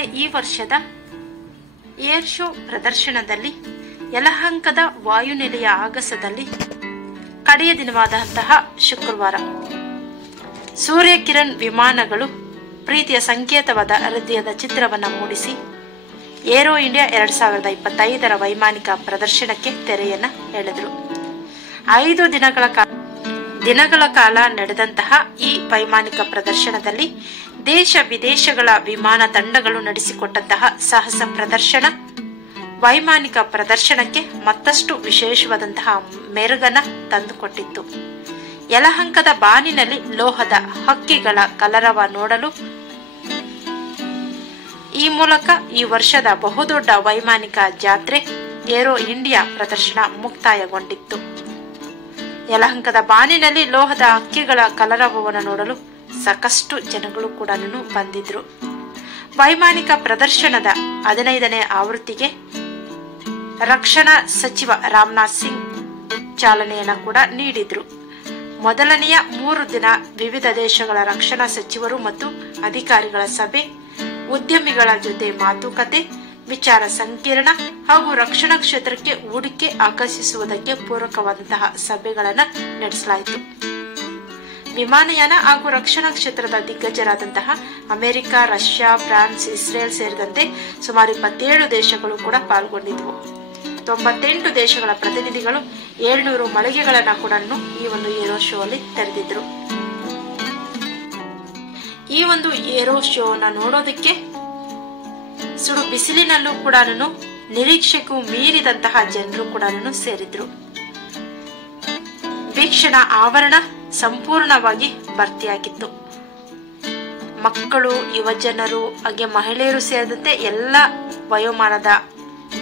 ಆದರೆ ಈ ವರ್ಷದ ಏರ್ ಶೋ ಪ್ರದರ್ಶನದಲ್ಲಿ ಯಲಹಂಕದ ವಾಯುನೆಲೆಯ ಆಗಸದಲ್ಲಿ ಕಡೆಯ ದಿನವಾದಂತಹ ಶುಕ್ರವಾರ ಸೂರ್ಯ ಕಿರಣ್ ವಿಮಾನಗಳು ಪ್ರೀತಿಯ ಸಂಕೇತವಾದ ಹೃದಯದ ಚಿತ್ರವನ್ನು ಮೂಡಿಸಿ ಏರೋ ಇಂಡಿಯಾ 2025ರ ವೈಮಾನಿಕ ಪ್ರದರ್ಶನಕ್ಕೆ ತೆರೆಯನ್ನ ಎಳೆದರು. 5 ದಿನಗಳ ಕಾಲ ನಡೆದಂತಹ ಈ ವೈಮಾನಿಕ ಪ್ರದರ್ಶನದಲ್ಲಿ ದೇಶ ವಿದೇಶಗಳ ವಿಮಾನ ತಂಡಗಳು ನಡೆಸಿಕೊಟ್ಟಂತಹ ಸಾಹಸ ಪ್ರದರ್ಶನ ವೈಮಾನಿಕ ಪ್ರದರ್ಶನಕ್ಕೆ ಮತ್ತಷ್ಟು ವಿಶೇಷವಾದಂತಹ ಮೆರುಗನ್ನ ತಂದುಕೊಟ್ಟಿತ್ತು. ಯಲಹಂಕದ ಬಾನಿನಲ್ಲಿ ಲೋಹದ ಹಕ್ಕಿಗಳ ಕಲರವ ನೋಡಲು ಈ ಮೂಲಕ ಈ ವರ್ಷದ ಬಹುದೊಡ್ಡ ವೈಮಾನಿಕ ಜಾತ್ರೆ ಏರೋ ಇಂಡಿಯಾ ಪ್ರದರ್ಶನ ಮುಕ್ತಾಯಗೊಂಡಿತ್ತು. ಯಲಹಂಕದ ಬಾನಿನಲ್ಲಿ ಲೋಹದ ಹಕ್ಕಿಗಳ ಕಲರವವನ್ನು ನೋಡಲು ಸಾಕಷ್ಟು ಜನಗಳು ಕೂಡ ಬಂದಿದ್ರು. ವೈಮಾನಿಕ ಪ್ರದರ್ಶನದ 15ನೇ ಆವೃತ್ತಿಗೆ ರಕ್ಷಣಾ ಸಚಿವ ರಾಜನಾಥ್ ಸಿಂಗ್ ಚಾಲನೆಯನ್ನ ಕೂಡ ನೀಡಿದ್ರು. ಮೊದಲನೆಯ 3 ದಿನ ವಿವಿಧ ದೇಶಗಳ ರಕ್ಷಣಾ ಸಚಿವರು ಮತ್ತು ಅಧಿಕಾರಿಗಳ ಸಭೆ, ಉದ್ಯಮಿಗಳ ಜೊತೆ ಮಾತುಕತೆ, ವಿಚಾರ ಸಂಕಿರಣ ಹಾಗೂ ರಕ್ಷಣಾ ಕ್ಷೇತ್ರಕ್ಕೆ ಹೂಡಿಕೆ ಆಕರ್ಷಿಸುವುದಕ್ಕೆ ಪೂರಕವಾದಂತಹ ಸಭೆಗಳನ್ನು ನಡೆಸಲಾಯಿತು. ವಿಮಾನಯಾನ ಹಾಗೂ ರಕ್ಷಣಾ ಕ್ಷೇತ್ರದ ದಿಗ್ಗಜರಾದಂತಹ ಅಮೆರಿಕ, ರಷ್ಯಾ, ಫ್ರಾನ್ಸ್, ಇಸ್ರೇಲ್ ಸೇರಿದಂತೆ ಸುಮಾರು 27 ದೇಶಗಳು ಕೂಡ ಪಾಲ್ಗೊಂಡಿದ್ವು. 98 ದೇಶಗಳ ಪ್ರತಿನಿಧಿಗಳು 700 ಮಳಿಗೆಗಳನ್ನ ಕೂಡ ಈ ಒಂದು ಏರೋ ಶೋ ಅಲ್ಲಿ ತೆರೆದಿದ್ರು. ಈ ಒಂದು ಏರೋ ಶೋನ ನೋಡೋದಕ್ಕೆ ಸುಡು ಬಿಸಿಲಿನಲ್ಲೂ ಕೂಡ ನಿರೀಕ್ಷೆಗೂ ಮೀರಿದಂತಹ ಜನರು ಕೂಡ ಸೇರಿದ್ರು. ವೀಕ್ಷಣಾ ಆವರಣ ಸಂಪೂರ್ಣವಾಗಿ ಭರ್ತಿಯಾಗಿತ್ತು. ಮಕ್ಕಳು, ಯುವಜನರು ಹಾಗೆ ಮಹಿಳೆಯರು ಸೇರಿದಂತೆ ಎಲ್ಲ ವಯೋಮಾನದ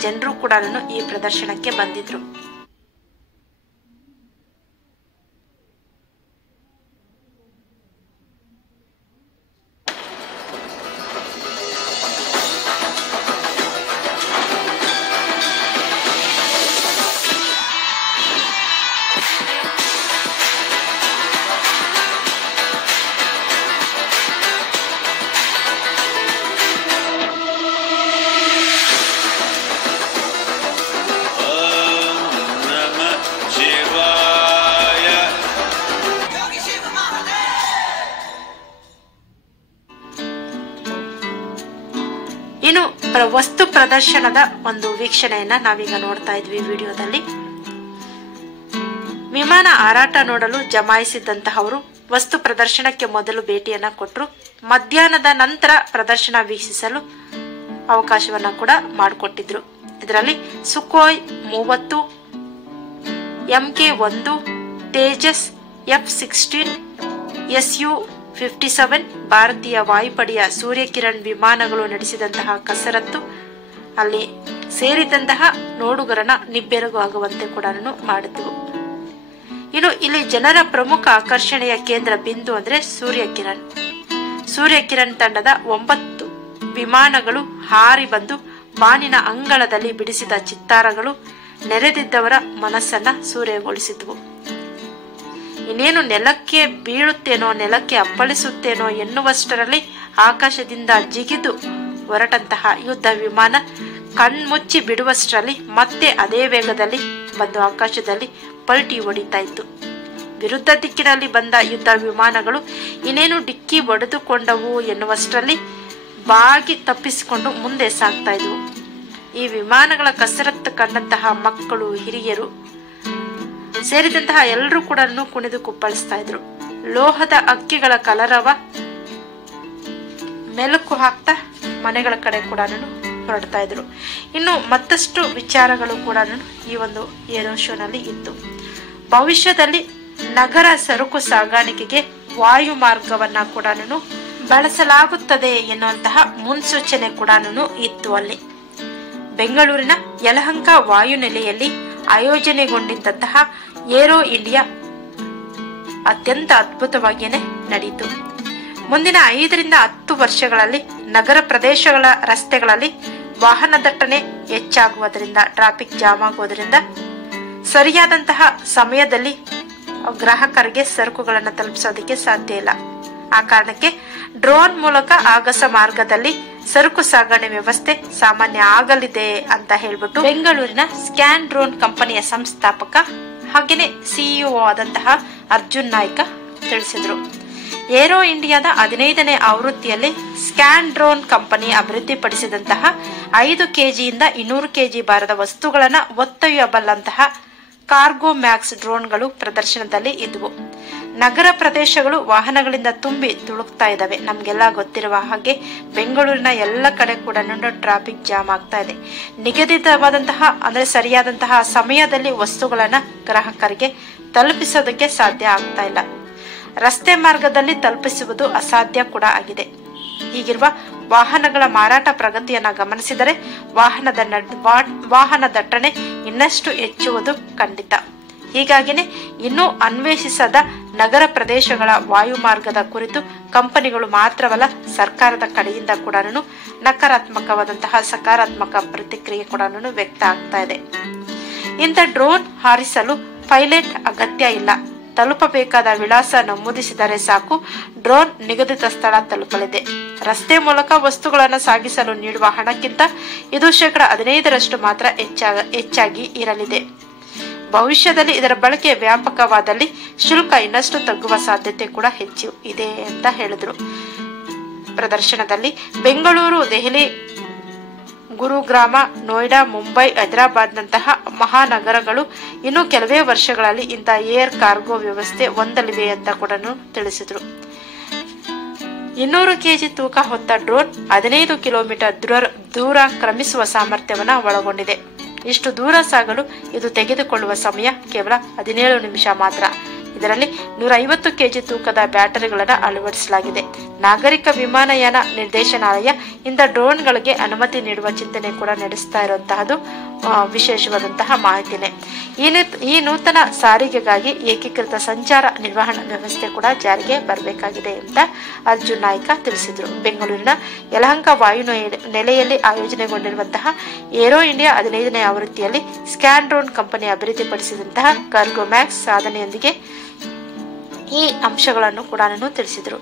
ಜನರು ಕೂಡ ಈ ಪ್ರದರ್ಶನಕ್ಕೆ ಬಂದಿದ್ರು. ಇನ್ನು ವಸ್ತು ಪ್ರದರ್ಶನದ ಒಂದು ವೀಕ್ಷಣೆಯನ್ನ ನಾವೀಗ ನೋಡ್ತಾ ಇದ್ವಿ ವಿಡಿಯೋದಲ್ಲಿ. ವಿಮಾನ ಹಾರಾಟ ನೋಡಲು ಜಮಾಯಿಸಿದಂತಹವರು ವಸ್ತು ಪ್ರದರ್ಶನಕ್ಕೆ ಮೊದಲು ಭೇಟಿಯನ್ನ ಕೊಟ್ಟರು. ಮಧ್ಯಾಹ್ನದ ನಂತರ ಪ್ರದರ್ಶನ ವೀಕ್ಷಿಸಲು ಅವಕಾಶವನ್ನ ಕೂಡ ಮಾಡಿಕೊಟ್ಟಿದ್ರು. ಇದರಲ್ಲಿ Sukhoi 30, MK1, Tejas, F-16, Su-57 ಭಾರತೀಯ ವಾಯುಪಡೆಯ ಸೂರ್ಯಕಿರಣ್ ವಿಮಾನಗಳು ನಡೆಸಿದಂತಹ ಕಸರತ್ತು ಅಲ್ಲಿ ಸೇರಿದಂತಹ ನೋಡುಗರನ್ನ ನಿಬ್ಬೆರಗು ಆಗುವಂತೆ ಕೂಡ ಮಾಡಿದ್ವು. ಇನ್ನು ಇಲ್ಲಿ ಜನರ ಪ್ರಮುಖ ಆಕರ್ಷಣೆಯ ಕೇಂದ್ರ ಬಿಂದು ಅಂದ್ರೆ ಸೂರ್ಯಕಿರಣ್ ತಂಡದ 9 ವಿಮಾನಗಳು ಹಾರಿ ಬಂದು ಬಾನಿನ ಅಂಗಳದಲ್ಲಿ ಬಿಡಿಸಿದ ಚಿತ್ತಾರಗಳು ನೆರೆದಿದ್ದವರ ಮನಸ್ಸನ್ನ ಸೂರ್ಯಗೊಳಿಸಿದ್ವು. ಇನ್ನೇನು ನೆಲಕ್ಕೆ ಬೀಳುತ್ತೇನೋ, ನೆಲಕ್ಕೆ ಅಪ್ಪಳಿಸುತ್ತೇನೋ ಎನ್ನುವಷ್ಟರಲ್ಲಿ ಆಕಾಶದಿಂದ ಜಿಗಿದು ಹೊರಟಂತಹ ಯುದ್ಧ ವಿಮಾನ ಕಣ್ಮುಚ್ಚಿ ಬಿಡುವಷ್ಟರಲ್ಲಿ ಮತ್ತೆ ಅದೇ ವೇಗದಲ್ಲಿ ಬಂದು ಆಕಾಶದಲ್ಲಿ ಪಲ್ಟಿ ಹೊಡಿತಾ ಇತ್ತು. ವಿರುದ್ಧ ದಿಕ್ಕಿನಲ್ಲಿ ಬಂದ ಯುದ್ಧ ವಿಮಾನಗಳು ಇನ್ನೇನು ಡಿಕ್ಕಿ ಹೊಡೆದುಕೊಂಡವು ಎನ್ನುವಷ್ಟರಲ್ಲಿ ಬಾಗಿ ತಪ್ಪಿಸಿಕೊಂಡು ಮುಂದೆ ಸಾಗ್ತಾ ಇದ್ವು. ಈ ವಿಮಾನಗಳ ಕಸರತ್ತು ಕಂಡಂತಹ ಮಕ್ಕಳು, ಹಿರಿಯರು ಸೇರಿದಂತಹ ಎಲ್ಲರೂ ಕೂಡ ಕುಣಿದು ಕುಪ್ಪಳಿಸ್ತಾ ಇದ್ರು. ಲೋಹದ ಹಕ್ಕಿಗಳ ಕಲರವ ಮೆಲುಕು ಹಾಕ್ತಾ ಮನೆಗಳ ಕಡೆ ಕೂಡ ಹೊರಡ್ತಾ ಇದ್ರು. ಇನ್ನು ಮತ್ತಷ್ಟು ವಿಚಾರಗಳು ಕೂಡ ಈ ಒಂದು ಏರೋ ಶೋನಲ್ಲಿ ಇತ್ತು. ಭವಿಷ್ಯದಲ್ಲಿ ನಗರ ಸರಕು ಸಾಗಾಣಿಕೆಗೆ ವಾಯು ಮಾರ್ಗವನ್ನ ಕೂಡ ಬಳಸಲಾಗುತ್ತದೆ ಎನ್ನುವಂತಹ ಮುನ್ಸೂಚನೆ ಕೂಡ ಇತ್ತು. ಅಲ್ಲಿ ಬೆಂಗಳೂರಿನ ಯಲಹಂಕ ವಾಯುನೆಲೆಯಲ್ಲಿ ಆಯೋಜನೆಗೊಂಡಿದ್ದಂತಹ ಏರೋ ಇಂಡಿಯಾ ಅತ್ಯಂತ ಅದ್ಭುತವಾಗಿಯೇ ನಡೆಯಿತು. ಮುಂದಿನ 5 ರಿಂದ 10 ವರ್ಷಗಳಲ್ಲಿ ನಗರ ಪ್ರದೇಶಗಳ ರಸ್ತೆಗಳಲ್ಲಿ ವಾಹನ ದಟ್ಟಣೆ ಹೆಚ್ಚಾಗುವುದರಿಂದ, ಟ್ರಾಫಿಕ್ ಜಾಮ್ ಆಗುವುದರಿಂದ ಸರಿಯಾದಂತಹ ಸಮಯದಲ್ಲಿ ಗ್ರಾಹಕರಿಗೆ ಸರಕುಗಳನ್ನು ತಲುಪಿಸೋದಕ್ಕೆ ಸಾಧ್ಯ ಇಲ್ಲ. ಆ ಕಾರಣಕ್ಕೆ ಡ್ರೋನ್ ಮೂಲಕ ಆಗಸ ಮಾರ್ಗದಲ್ಲಿ ಸರಕು ಸಾಗಣೆ ವ್ಯವಸ್ಥೆ ಸಾಮಾನ್ಯ ಆಗಲಿದೆ ಅಂತ ಹೇಳ್ಬಿಟ್ಟು ಬೆಂಗಳೂರಿನ ಸ್ಕ್ಯಾನ್ ಡ್ರೋನ್ ಕಂಪನಿಯ ಸಂಸ್ಥಾಪಕ ಹಾಗೇನೆ ಸಿಇಒ ಆದಂತಹ ಅರ್ಜುನ್ ನಾಯ್ಕ ತಿಳಿಸಿದ್ರು. ಏರೋ ಇಂಡಿಯಾದ 15ನೇ ಆವೃತ್ತಿಯಲ್ಲಿ ಸ್ಕ್ಯಾನ್ ಡ್ರೋನ್ ಕಂಪನಿ ಅಭಿವೃದ್ಧಿಪಡಿಸಿದಂತಹ 5 ಕೆಜಿಯಿಂದ 200 ಕೆಜಿ ಭಾರದ ವಸ್ತುಗಳನ್ನು ಹೊತ್ತೊಯ್ಯಬಲ್ಲಂತಹ ಕಾರ್ಗೋ ಮ್ಯಾಕ್ಸ್ ಡ್ರೋನ್ಗಳು ಪ್ರದರ್ಶನದಲ್ಲಿ ಇದ್ವು. ನಗರ ಪ್ರದೇಶಗಳು ವಾಹನಗಳಿಂದ ತುಂಬಿ ತುಳುಕ್ತಾ ಇದ್ದಾವೆ. ನಮ್ಗೆಲ್ಲ ಗೊತ್ತಿರುವ ಹಾಗೆ ಬೆಂಗಳೂರಿನ ಎಲ್ಲ ಕಡೆ ಕೂಡ ಟ್ರಾಫಿಕ್ ಜಾಮ್ ಆಗ್ತಾ ಇದೆ. ನಿಗದಿತವಾದಂತಹ ಅಂದ್ರೆ ಸರಿಯಾದಂತಹ ಸಮಯದಲ್ಲಿ ವಸ್ತುಗಳನ್ನ ಗ್ರಾಹಕರಿಗೆ ತಲುಪಿಸೋದಕ್ಕೆ ಸಾಧ್ಯ ಆಗ್ತಾ ಇಲ್ಲ. ರಸ್ತೆ ಮಾರ್ಗದಲ್ಲಿ ತಲುಪಿಸುವುದು ಅಸಾಧ್ಯ ಕೂಡ ಆಗಿದೆ. ಹೀಗಿರುವ ವಾಹನಗಳ ಮಾರಾಟ ಪ್ರಗತಿಯನ್ನ ಗಮನಿಸಿದರೆ ವಾಹನ ದಟ್ಟಣೆ ಇನ್ನಷ್ಟು ಹೆಚ್ಚುವುದು ಖಂಡಿತ. ಹೀಗಾಗಿನೇ ಇನ್ನೂ ಅನ್ವೇಷಿಸದ ನಗರ ಪ್ರದೇಶಗಳ ವಾಯುಮಾರ್ಗದ ಕುರಿತು ಕಂಪನಿಗಳು ಮಾತ್ರವಲ್ಲ ಸರ್ಕಾರದ ಕಡೆಯಿಂದ ಕೂಡ ನಕಾರಾತ್ಮಕವಾದಂತಹ ಸಕಾರಾತ್ಮಕ ಪ್ರತಿಕ್ರಿಯೆ ಕೂಡ ವ್ಯಕ್ತ ಆಗ್ತಾ ಇದೆ. ಇಂಥ ಡ್ರೋನ್ ಹಾರಿಸಲು ಪೈಲಟ್ ಅಗತ್ಯ ಇಲ್ಲ. ತಲುಪಬೇಕಾದ ವಿಳಾಸ ನಮೂದಿಸಿದರೆ ಸಾಕು, ಡ್ರೋನ್ ನಿಗದಿತ ಸ್ಥಳ ತಲುಪಲಿದೆ. ರಸ್ತೆ ಮೂಲಕ ವಸ್ತುಗಳನ್ನು ಸಾಗಿಸಲು ನೀಡುವ ಹಣಕ್ಕಿಂತ ಇದು 15% ಮಾತ್ರ ಹೆಚ್ಚಾಗಿ ಇರಲಿದೆ. ಭವಿಷ್ಯದಲ್ಲಿ ಇದರ ಬಳಕೆ ವ್ಯಾಪಕವಾದಲ್ಲಿ ಶುಲ್ಕ ಇನ್ನಷ್ಟು ತಗ್ಗುವ ಸಾಧ್ಯತೆ ಕೂಡ ಹೆಚ್ಚು ಇದೆ ಅಂತ ಹೇಳಿದ್ರು. ಪ್ರದರ್ಶನದಲ್ಲಿ ಬೆಂಗಳೂರು, ದೆಹಲಿ, ಗುರುಗ್ರಾಮ, ನೋಯ್ಡಾ, ಮುಂಬೈ, ಹೈದರಾಬಾದ್ನಂತಹ ಮಹಾನಗರಗಳು ಇನ್ನು ಕೆಲವೇ ವರ್ಷಗಳಲ್ಲಿ ಇಂಥ ಏರ್ ಕಾರ್ಗೋ ವ್ಯವಸ್ಥೆ ಹೊಂದಲಿವೆ ಅಂತ ಕೂಡ ತಿಳಿಸಿದ್ರು. 200 ಕೆಜಿ ತೂಕ ಹೊತ್ತ ಡ್ರೋನ್ 15 ಕಿಲೋಮೀಟರ್ ದೂರ ಕ್ರಮಿಸುವ ಸಾಮರ್ಥ್ಯವನ್ನ ಒಳಗೊಂಡಿದೆ. ಇಷ್ಟು ದೂರ ಸಾಗಲು ಇದು ತೆಗೆದುಕೊಳ್ಳುವ ಸಮಯ ಕೇವಲ 17 ನಿಮಿಷ ಮಾತ್ರ. ಇದರಲ್ಲಿ 150 ಕೆಜಿ ತೂಕದ ಬ್ಯಾಟರಿಗಳನ್ನು ಅಳವಡಿಸಲಾಗಿದೆ. ನಾಗರಿಕ ವಿಮಾನಯಾನ ನಿರ್ದೇಶನಾಲಯ ಇಂಥ ಡ್ರೋನ್ಗಳಿಗೆ ಅನುಮತಿ ನೀಡುವ ಚಿಂತನೆ ಕೂಡ ನಡೆಸ್ತಾ ಇರುವಂತಹದ್ದು ವಿಶೇಷವಾದಂತಹ ಮಾಹಿತಿನೇ. ಈ ನೂತನ ಸಾರಿಗೆಗಾಗಿ ಏಕೀಕೃತ ಸಂಚಾರ ನಿರ್ವಹಣಾ ವ್ಯವಸ್ಥೆ ಕೂಡ ಜಾರಿಗೆ ಬರಬೇಕಾಗಿದೆ ಅಂತ ಅರ್ಜುನ್ ನಾಯ್ಕ ತಿಳಿಸಿದ್ರು. ಬೆಂಗಳೂರಿನ ಯಲಹಂಕ ವಾಯು ನೆಲೆಯಲ್ಲಿ ಆಯೋಜನೆಗೊಂಡಿರುವಂತಹ ಏರೋ ಇಂಡಿಯಾ 15ನೇ ಆವೃತ್ತಿಯಲ್ಲಿ ಸ್ಕ್ಯಾನ್ ಡ್ರೋನ್ ಕಂಪನಿ ಅಭಿವೃದ್ಧಿಪಡಿಸಿದಂತಹ ಕಾರ್ಗೋ ಮ್ಯಾಕ್ಸ್ ಸಾಧನೆಯೊಂದಿಗೆ ಈ ಅಂಶಗಳನ್ನು ಕೂಡ ತಿಳಿಸಿದರು.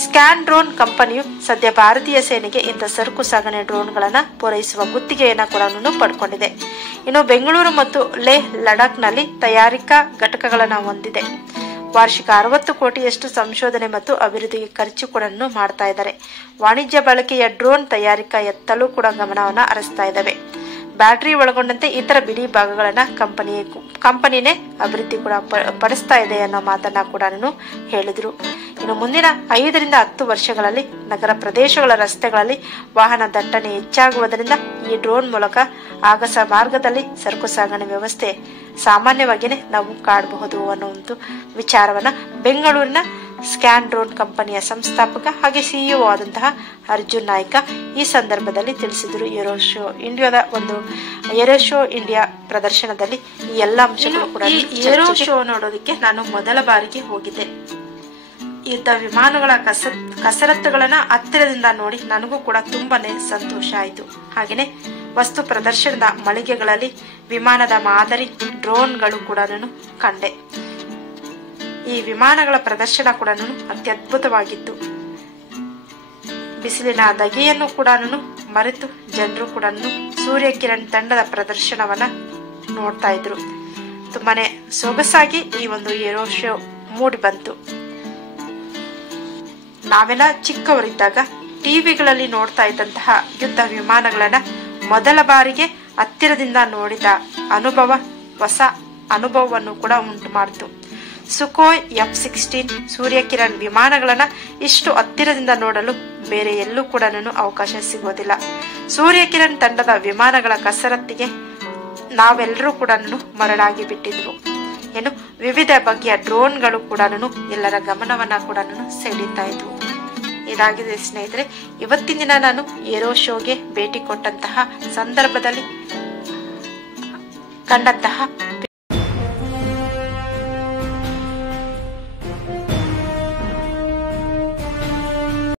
ಸ್ಕ್ಯಾನ್ ಡ್ರೋನ್ ಕಂಪನಿಯು ಸದ್ಯ ಭಾರತೀಯ ಸೇನೆಗೆ ಇಂಥ ಸರಕು ಸಾಗಣೆ ಡ್ರೋನ್ಗಳನ್ನು ಪೂರೈಸುವ ಗುತ್ತಿಗೆಯನ್ನು ಕೂಡ ಪಡ್ಕೊಂಡಿದೆ. ಇನ್ನು ಬೆಂಗಳೂರು ಮತ್ತು ಲೇಹ್ ಲಡಾಖ್ನಲ್ಲಿ ತಯಾರಿಕಾ ಘಟಕಗಳನ್ನು ಹೊಂದಿದೆ. ವಾರ್ಷಿಕ 60 ಕೋಟಿಯಷ್ಟು ಸಂಶೋಧನೆ ಮತ್ತು ಅಭಿವೃದ್ಧಿಗೆ ಖರ್ಚು ಕೂಡ ಮಾಡ್ತಾ ಇದ್ದಾರೆ. ವಾಣಿಜ್ಯ ಬಳಕೆಯ ಡ್ರೋನ್ ತಯಾರಿಕಾ ಎತ್ತಲು ಕೂಡ ಗಮನವನ್ನು ಹರಿಸ್ತಾ ಇದ್ದಾವೆ. ಬ್ಯಾಟರಿ ಒಳಗೊಂಡಂತೆ ಇತರ ಬಿಡಿ ಭಾಗಗಳನ್ನ ಕಂಪನಿನೇ ಅಭಿವೃದ್ಧಿ ಕೂಡ ಪಡಿಸ್ತಾ ಇದೆ ಅನ್ನೋ ಮಾತನ್ನ ಕೂಡ ಹೇಳಿದ್ರು. ಇನ್ನು ಮುಂದಿನ 5 ರಿಂದ 10 ವರ್ಷಗಳಲ್ಲಿ ನಗರ ಪ್ರದೇಶಗಳ ರಸ್ತೆಗಳಲ್ಲಿ ವಾಹನ ದಟ್ಟಣೆ ಹೆಚ್ಚಾಗುವುದರಿಂದ ಈ ಡ್ರೋನ್ ಮೂಲಕ ಆಗಸ ಮಾರ್ಗದಲ್ಲಿ ಸರಕು ಸಾಗಣೆ ವ್ಯವಸ್ಥೆ ಸಾಮಾನ್ಯವಾಗಿಯೇ ನಾವು ಕಾಣಬಹುದು ಅನ್ನೋ ಒಂದು ವಿಚಾರವನ್ನ ಬೆಂಗಳೂರಿನ ಸ್ಕ್ಯಾನ್ ಡ್ರೋನ್ ಕಂಪನಿಯ ಸಂಸ್ಥಾಪಕ ಹಾಗೆ ಸಿಇಒ ಆದಂತಹ ಅರ್ಜುನ್ ನಾಯ್ಕ ಈ ಸಂದರ್ಭದಲ್ಲಿ ತಿಳಿಸಿದರು. ಏರೋ ಶೋ ಇಂಡಿಯಾ ಪ್ರದರ್ಶನದಲ್ಲಿ ಈ ಎಲ್ಲ ಅಂಶಗಳು ಕೂಡ. ಏರೋ ಶೋ ನೋಡೋದಕ್ಕೆ ನಾನು ಮೊದಲ ಬಾರಿಗೆ ಹೋಗಿದ್ದೆ. ಯುದ್ಧ ವಿಮಾನಗಳ ಕಸರತ್ತುಗಳನ್ನ ಹತ್ತಿರದಿಂದ ನೋಡಿ ನನಗೂ ಕೂಡ ತುಂಬಾನೇ ಸಂತೋಷ ಆಯಿತು. ಹಾಗೇನೆ ವಸ್ತು ಪ್ರದರ್ಶನದ ಮಳಿಗೆಗಳಲ್ಲಿ ವಿಮಾನದ ಮಾದರಿ ಡ್ರೋನ್ಗಳು ಕೂಡ ಕಂಡೆ. ಈ ವಿಮಾನಗಳ ಪ್ರದರ್ಶನ ಕೂಡ ಅತ್ಯದ್ಭುತವಾಗಿತ್ತು. ಬಿಸಿಲಿನ ಧಗೆಯನ್ನು ಕೂಡ ಮರೆತು ಜನರು ಕೂಡ ಸೂರ್ಯಕಿರಣ್ ತಂಡದ ಪ್ರದರ್ಶನವನ್ನ ನೋಡ್ತಾ ಇದ್ರು. ತುಂಬಾನೇ ಸೊಗಸಾಗಿ ಈ ಒಂದು ಏರೋ ಶೋ ಮೂಡಿ ಬಂತು. ನಾವೆಲ್ಲ ಚಿಕ್ಕವರಿದ್ದಾಗ ಟಿವಿಗಳಲ್ಲಿ ನೋಡ್ತಾ ಇದ್ದಂತಹ ಯುದ್ಧ ವಿಮಾನಗಳನ್ನ ಮೊದಲ ಬಾರಿಗೆ ಹತ್ತಿರದಿಂದ ನೋಡಿದ ಅನುಭವ ಹೊಸ ಅನುಭವವನ್ನು ಕೂಡ ಉಂಟು ಮಾಡಿತು. ಸುಖೋಯ್ F-16 ಸೂರ್ಯಕಿರಣ್ ವಿಮಾನಗಳನ್ನ ಇಷ್ಟು ಹತ್ತಿರದಿಂದ ನೋಡಲು ಬೇರೆ ಎಲ್ಲೂ ಕೂಡ ಅವಕಾಶ ಸಿಗೋದಿಲ್ಲ. ಸೂರ್ಯಕಿರಣ್ ತಂಡದ ವಿಮಾನಗಳ ಕಸರತ್ತಿಗೆ ನಾವೆಲ್ಲರೂ ಕೂಡ ಮರಳಾಗಿ ಬಿಟ್ಟಿದ್ವು. ಏನು ವಿವಿಧ ಬಗೆಯ ಡ್ರೋನ್ಗಳು ಕೂಡ ಎಲ್ಲರ ಗಮನವನ್ನ ಕೂಡ ಸೆಳೀತಾ ಇದ್ವು. ಇದಾಗಿದೆ ಸ್ನೇಹಿತರೆ, ಇವತ್ತಿನ ದಿನ ನಾನು ಏರೋ ಶೋಗೆ ಭೇಟಿ ಕೊಟ್ಟಂತಹ ಸಂದರ್ಭದಲ್ಲಿ ಕಂಡಂತಹ